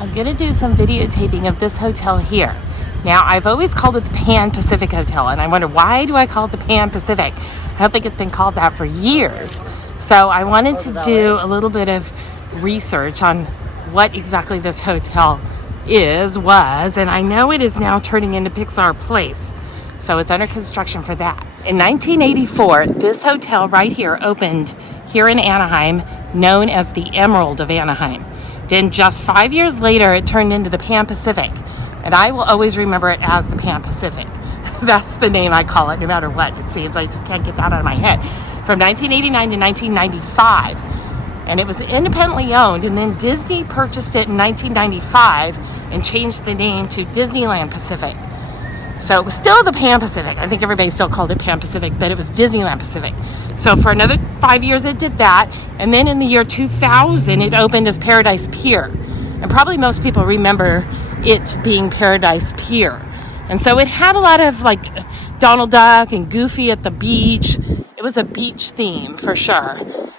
I'm gonna do some videotaping of this hotel here. Now, I've always called it the Pan Pacific Hotel, and I wonder, why do I call it the Pan Pacific? I don't think it's been called that for years. So I wanted to do a little bit of research on what exactly this hotel was, and I know it is now turning into Pixar Place. So it's under construction for that. In 1984, this hotel right here opened here in Anaheim, known as the Emerald of Anaheim. Then just 5 years later, it turned into the Pan Pacific. And I will always remember it as the Pan Pacific. That's the name I call it, no matter what. It seems I just can't get that out of my head. From 1989 to 1995. And it was independently owned. And then Disney purchased it in 1995 and changed the name to Disneyland Pacific. So it was still the Pan Pacific. I think everybody still called it Pan Pacific, but it was Disneyland Pacific. So for another 5 years it did that. And then in the year 2000, it opened as Paradise Pier. And probably most people remember it being Paradise Pier. And so it had a lot of like Donald Duck and Goofy at the beach. It was a beach theme for sure.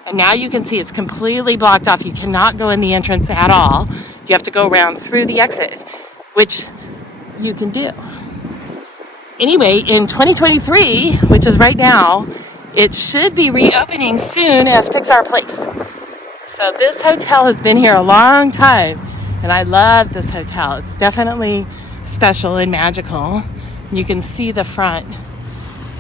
And now you can see it's completely blocked off. You cannot go in the entrance at all. You have to go around through the exit, which you can do. Anyway, in 2023, which is right now, it should be reopening soon as Pixar Place. So this hotel has been here a long time, and I love this hotel. It's definitely special and magical. You can see the front.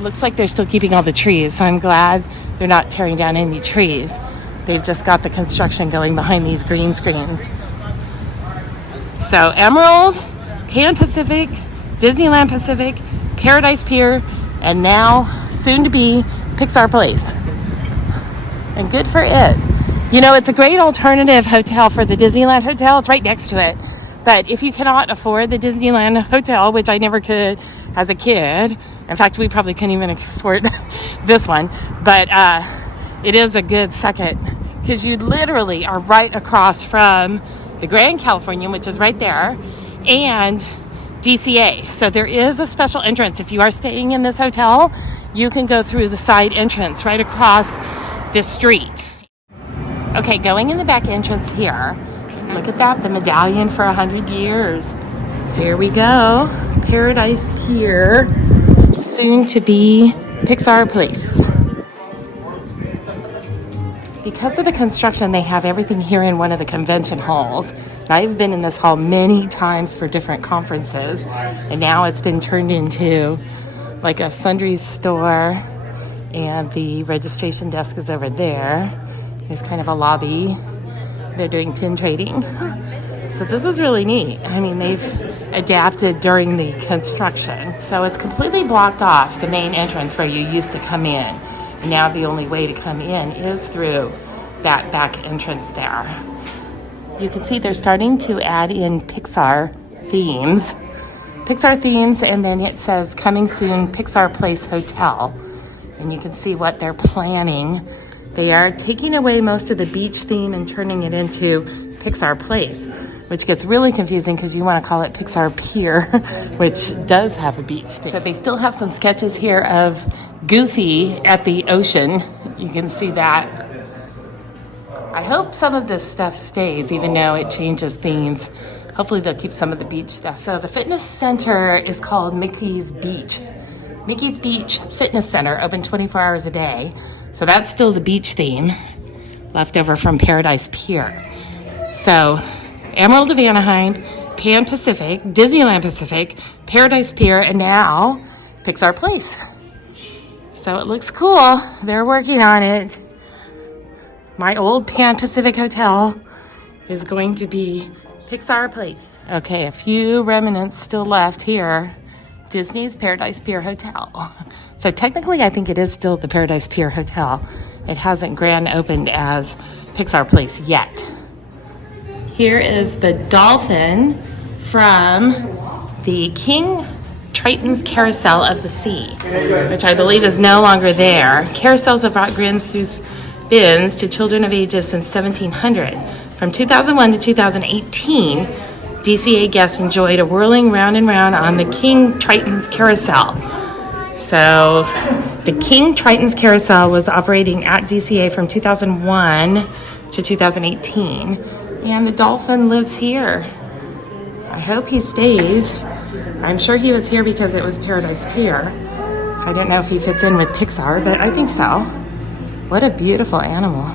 Looks like they're still keeping all the trees, so I'm glad they're not tearing down any trees. They've just got the construction going behind these green screens. So Emerald, Pan Pacific, Disneyland Pacific, Paradise Pier, and now soon to be Pixar Place. And good for it. You know, it's a great alternative hotel for the Disneyland Hotel. It's right next to it. But if you cannot afford the Disneyland Hotel, which I never could as a kid, in fact, we probably couldn't even afford this one, but it is a good second, because you literally are right across from the Grand Californian, which is right there, and DCA. So there is a special entrance. If you are staying in this hotel, you can go through the side entrance right across this street. Okay, going in the back entrance here, look at that, the medallion for 100 years. Here we go, Paradise Pier, soon to be Pixar Place. Because of the construction, they have everything here in one of the convention halls. I've been in this hall many times for different conferences, and now it's been turned into like a sundries store, and the registration desk is over there. There's kind of a lobby. They're doing pin trading. So this is really neat. I mean, they've adapted during the construction. So it's completely blocked off, the main entrance where you used to come in. And now the only way to come in is through that back entrance there. You can see they're starting to add in Pixar themes. And then it says coming soon Pixar Place Hotel. And you can see what they're planning. They are taking away most of the beach theme and turning it into Pixar Place, which gets really confusing because you want to call it Pixar Pier, which does have a beach theme. So they still have some sketches here of Goofy at the ocean. You can see that. I hope some of this stuff stays, even though it changes themes. Hopefully they'll keep some of the beach stuff. So the fitness center is called Mickey's Beach. Mickey's Beach Fitness Center, open 24 hours a day. So that's still the beach theme, left over from Paradise Pier. So Emerald of Anaheim, Pan Pacific, Disneyland Pacific, Paradise Pier, and now Pixar Place. So it looks cool. They're working on it. My old Pan Pacific Hotel is going to be Pixar Place. Okay, a few remnants still left here. Disney's Paradise Pier Hotel. So technically, I think it is still the Paradise Pier Hotel. It hasn't grand opened as Pixar Place yet. Here is the dolphin from the King Triton's Carousel of the Sea, which I believe is no longer there. Carousels have brought grins through bins to children of ages since 1700. From 2001 to 2018, DCA guests enjoyed a whirling round and round on the King Triton's Carousel. So the King Triton's Carousel was operating at DCA from 2001 to 2018. And the dolphin lives here. I hope he stays. I'm sure he was here because it was Paradise Pier. I don't know if he fits in with Pixar, but I think so. What a beautiful animal.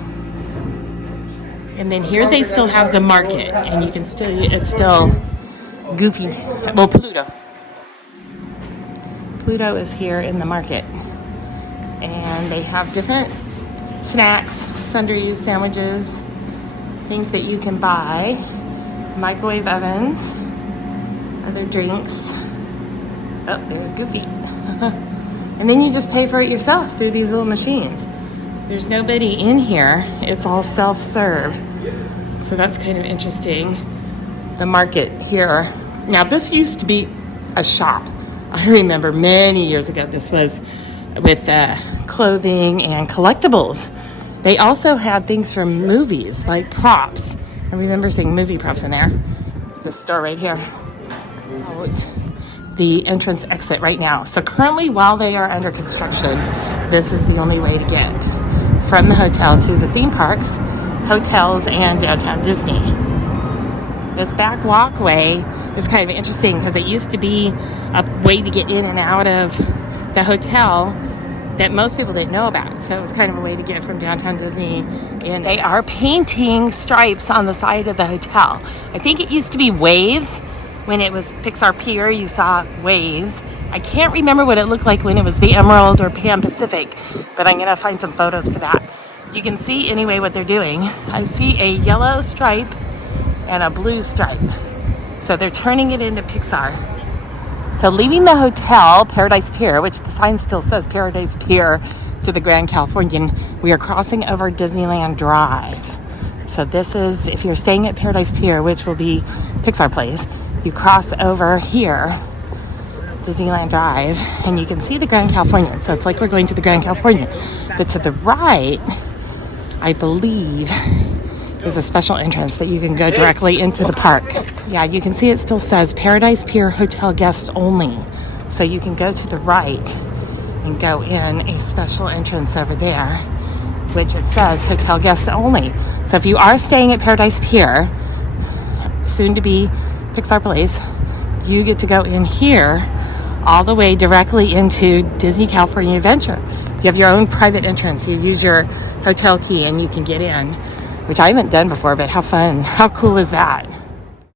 And then here they still have the market, and you can still, it's still Goofy, well, Pluto. Pluto is here in the market. And they have different snacks, sundries, sandwiches, things that you can buy, microwave ovens, other drinks. Oh, there's Goofy. And then you just pay for it yourself through these little machines. There's nobody in here. It's all self-serve. So that's kind of interesting. The market here. Now this used to be a shop. I remember many years ago this was with clothing and collectibles. They also had things from movies, like props. I remember seeing movie props in there. This store right here. Out the entrance exit right now. So currently, while they are under construction, this is the only way to get from the hotel to the theme parks, hotels, and downtown Disney. This back walkway is kind of interesting because it used to be a way to get in and out of the hotel that most people didn't know about. So it was kind of a way to get from downtown Disney. And they are painting stripes on the side of the hotel. I think it used to be waves. When it was Pixar Pier, you saw waves. I can't remember what it looked like when it was the Emerald or Pan Pacific, but I'm gonna find some photos for that. You can see anyway what they're doing. I see a yellow stripe and a blue stripe. So they're turning it into Pixar. So leaving the hotel, Paradise Pier, which the sign still says Paradise Pier to the Grand Californian, we are crossing over Disneyland Drive. So this is, if you're staying at Paradise Pier, which will be Pixar Place, you cross over here, Disneyland Drive, and you can see the Grand Californian. So it's like we're going to the Grand Californian. But to the right, I believe, is a special entrance that you can go directly into the park. Yeah, you can see it still says Paradise Pier Hotel Guests Only. So you can go to the right and go in a special entrance over there, which it says Hotel Guests Only. So if you are staying at Paradise Pier, soon to be Pixar Place, you get to go in here all the way directly into Disney California Adventure. You have your own private entrance. You use your hotel key and you can get in, which I haven't done before, but how fun, how cool is that?